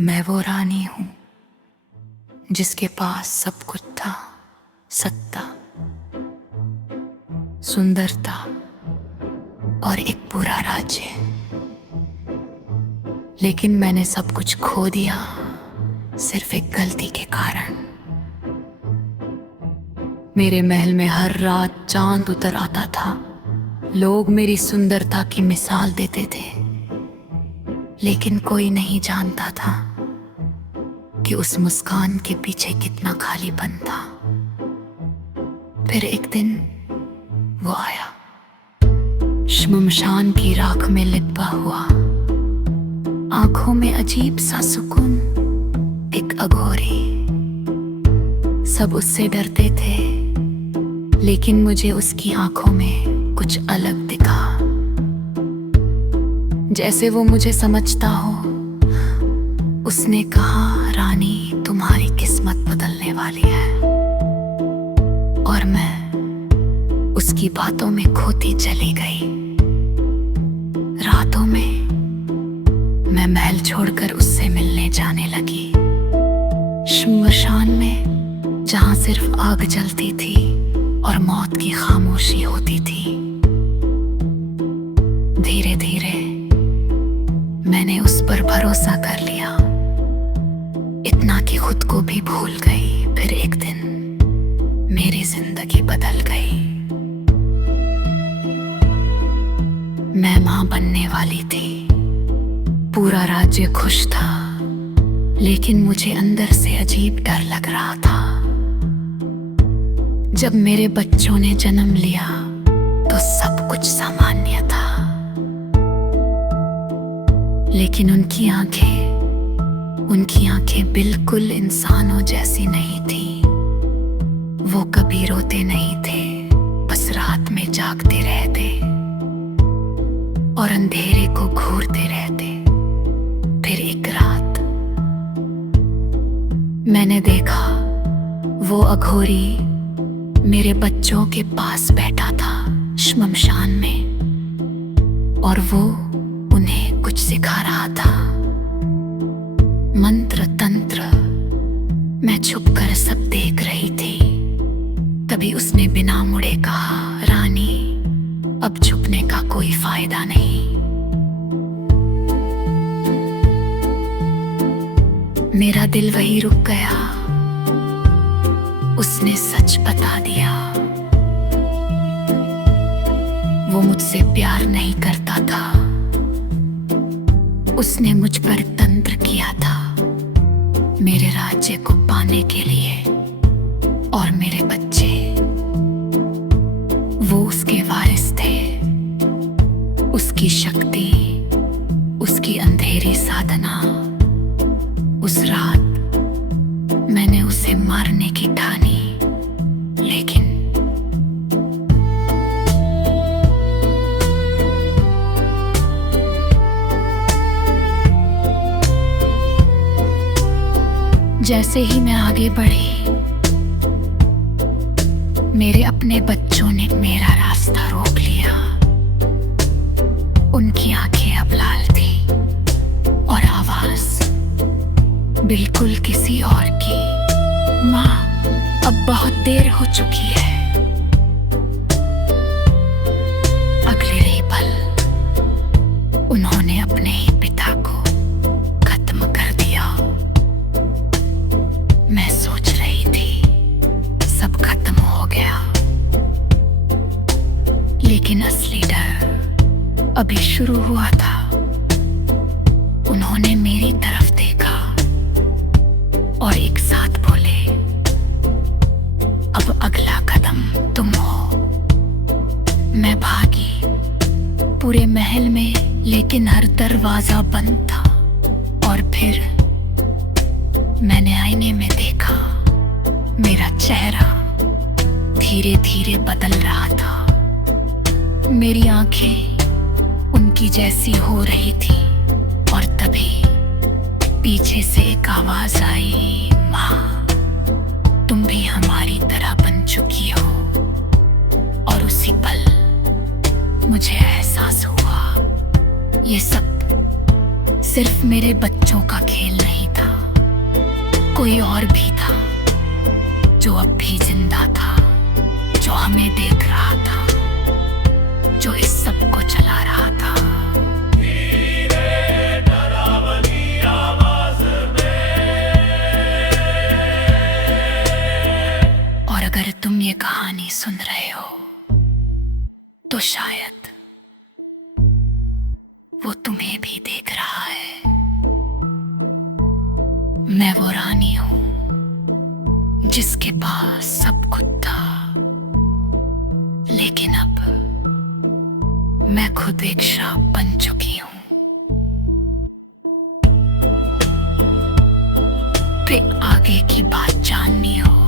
मैं वो रानी हूं जिसके पास सब कुछ था। सत्ता, सुंदरता और एक पूरा राज्य। लेकिन मैंने सब कुछ खो दिया सिर्फ एक गलती के कारण। मेरे महल में हर रात चांद उतर आता था। लोग मेरी सुंदरता की मिसाल देते थे, लेकिन कोई नहीं जानता था कि उस मुस्कान के पीछे कितना खालीपन था। फिर एक दिन वो आया, श्मशान की राख में लिपटा हुआ, आंखों में अजीब सा सुकून, एक अघोरी। सब उससे डरते थे, लेकिन मुझे उसकी आंखों में कुछ अलग दिखा। जैसे वो मुझे समझता हो। उसने कहा, रानी, तुम्हारी किस्मत बदलने वाली है। और मैं उसकी बातों में खोती चली गई। रातों में मैं महल छोड़कर उससे मिलने जाने लगी। श्मशान में जहां सिर्फ आग जलती थी और मौत की खामोशी होती थी। धीरे धीरे मैंने उस पर भरोसा कर लिया, इतना कि खुद को भी भूल गई। फिर एक दिन मेरी जिंदगी बदल गई। मैं मां बनने वाली थी। पूरा राज्य खुश था, लेकिन मुझे अंदर से अजीब डर लग रहा था। जब मेरे बच्चों ने जन्म लिया तो सब कुछ सामान्य था, लेकिन उनकी आंखें बिल्कुल इंसानों जैसी नहीं थी। वो कभी रोते नहीं थे, बस रात में जागते रहते और अंधेरे को घूरते रहते। फिर एक रात मैंने देखा, वो अघोरी मेरे बच्चों के पास बैठा था श्मशान में, और वो उन्हें कुछ सिखा रहा था, मंत्र तंत्र। मैं छुपकर सब देख रही थी। तभी उसने बिना मुड़े कहा, रानी, अब छुपने का कोई फायदा नहीं। मेरा दिल वहीं रुक गया। उसने सच बता दिया। वो मुझसे प्यार नहीं करता था। उसने मुझ पर तंत्र किया था, मेरे राज्य को पाने के लिए और मेरे बच्चे। वो उसके वारिस थे। उसकी शक्ति, उसकी अंधेरी साधना। उस रात मैंने उसे मारने की ठानी, लेकिन जैसे ही मैं आगे बढ़ी, मेरे अपने बच्चों ने मेरा रास्ता रोक लिया। उनकी आंखें अब लाल थी और आवाज बिल्कुल किसी और की। माँ, अब बहुत देर हो चुकी है। अगले ही पल उन्होंने अपने ही पिता को खत्म कर दिया। मैं सोच रही थी सब खत्म हो गया, लेकिन असली डर अभी शुरू हुआ था। उन्होंने मेरी तरफ देखा और एक साथ बोले, अब अगला कदम तुम हो। मैं भागी पूरे महल में, लेकिन हर दरवाजा बंद था। और फिर मैंने आईने में देखा, मेरा चेहरा धीरे धीरे बदल रहा था। मेरी आंखें उनकी जैसी हो रही थी। और तभी पीछे से एक आवाज आई, माँ, तुम भी हमारी तरह बन चुकी हो। और उसी पल मुझे एहसास हुआ, ये सब सिर्फ मेरे बच्चों का खेल नहीं था। कोई और भी था जो अब भी जिंदा था, जो हमें देख रहा था, जो इस सब को चला रहा था। धीरे डरावनी आवाज में। और अगर तुम ये कहानी सुन रहे हो तो शायद वो तुम्हें भी देख रहा है। मैं वो रानी हूं जिसके पास सब कुछ था, लेकिन अब मैं खुद एक श्राप बन चुकी हूं। पे आगे की बात जाननी हो